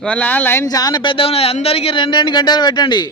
ఇవాళ లైన్ చాలా పెద్ద ఉన్నది. అందరికీ రెండు రెండు గంటలు పెట్టండి.